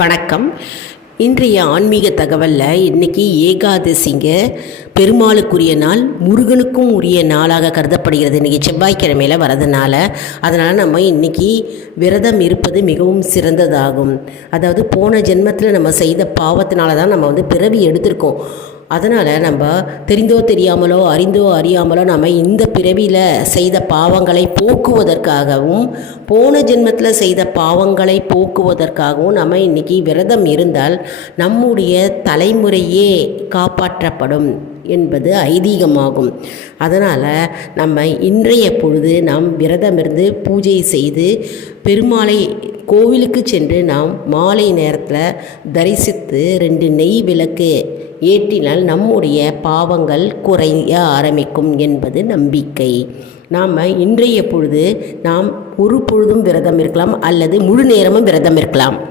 வணக்கம். இன்றைய ஆன்மீக தகவலில் இன்றைக்கி ஏகாதசிங்க, பெருமாளுக்குரிய நாள், முருகனுக்கும் உரிய நாளாக கருதப்படுகிறது. இன்றைக்கி செவ்வாய்க்கிழமையில் வரதுனால அதனால் நம்ம இன்றைக்கி விரதம் இருப்பது மிகவும் சிறந்ததாகும். அதாவது போன ஜென்மத்தில் நம்ம செய்த பாவத்தினால தான் நம்ம பிறவி எடுத்திருக்கோம். அதனால் நம்ம தெரிந்தோ தெரியாமலோ அறிந்தோ அறியாமலோ நம்ம இந்த பிறவியில் செய்த பாவங்களை போக்குவதற்காகவும் போன ஜென்மத்தில் செய்த பாவங்களை போக்குவதற்காகவும் நம்ம இன்றைக்கி விரதம் இருந்தால் நம்முடைய தலைமுறையே காப்பாற்றப்படும் என்பது ஐதீகமாகும். அதனால் நம்ம இன்றைய பொழுது நாம் விரதமிருந்து பூஜை செய்து பெருமாளை கோவிலுக்கு சென்று நாம் மாலை நேரத்தில் தரிசித்து 2 நெய் விளக்கு ஏற்றினால் நம்முடைய பாவங்கள் குறைய ஆரம்பிக்கும் என்பது நம்பிக்கை. நாம் இன்றைய பொழுது நாம் ஒரு பொழுதும் விரதம் இருக்கலாம் அல்லது முழு நேரமும் விரதம் இருக்கலாம்.